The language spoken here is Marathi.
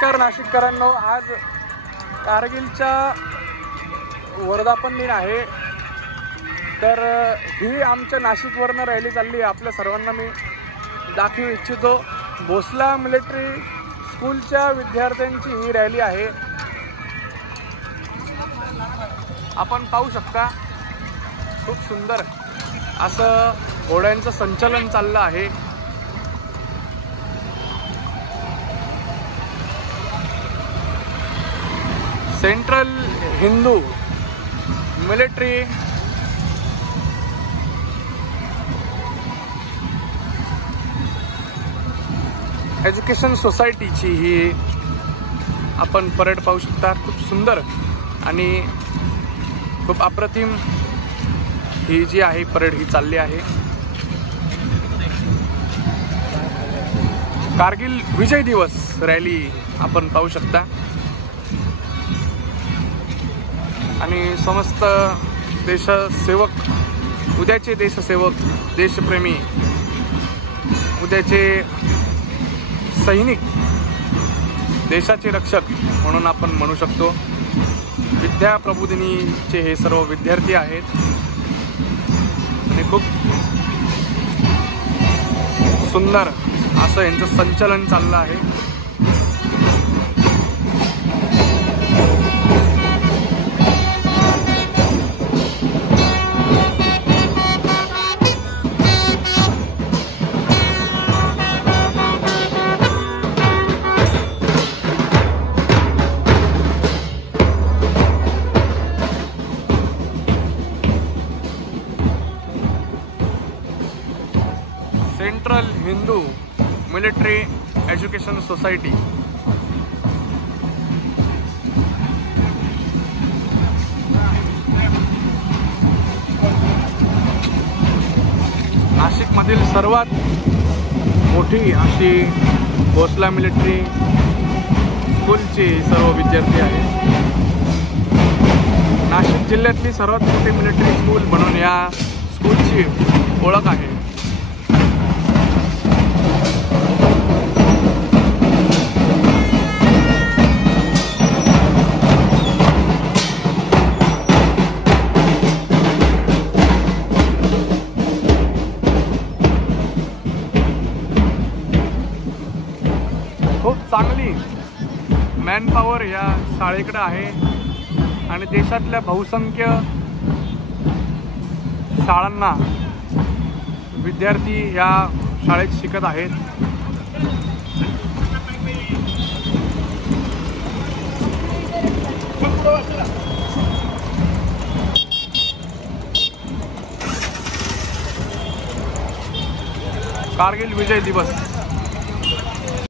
नमस्कार नाशिककरांनो, आज कारगिलचा वर्धापन दिन आहे। तर ही आमच्या नाशिकवरनं रॅली चालली आहे। आपल्या सर्वांना मी दाखवू इच्छितो, भोसला मिलिटरी स्कूलच्या विद्यार्थ्यांची ही रॅली आहे। आपण पाहू शकता खूप सुंदर असं घोड्यांचं संचलन चाललं आहे। सेंट्रल हिंदू मिलिटरी एज्युकेशन सोसायटीची ही आपण परेड पाहू शकता। खूप सुंदर आणि खूप अप्रतिम ही जी आहे परेड ही चालली आहे। कारगिल विजय दिवस रॅली आपण पाहू शकता आणि समस्त देशसेवक, उद्याचे देशसेवक, देशप्रेमी, उद्याचे सैनिक, देशाचे रक्षक म्हणून आपण म्हणू शकतो। विद्या प्रबोधिनीचे हे सर्व विद्यार्थी आहेत आणि खूप सुंदर असं यांचं संचलन चाललं आहे। Central Hindu military education society नाशिकमधील सर्वात मोठी अशी भोसला मिलिटरी स्कूलचे सर्व विद्यार्थी आहेत। नाशिक जिल्ह्यातली सर्वात मोठी मिलिटरी स्कूल म्हणून या स्कूलची ओळख आहे। खूप चांगली मॅनपॉवर या शाळेकडे आहे आणि देशातल्या बहुसंख्य शाळांना विद्यार्थी या शाळेत शिकत आहेत। कारगिल विजय दिवस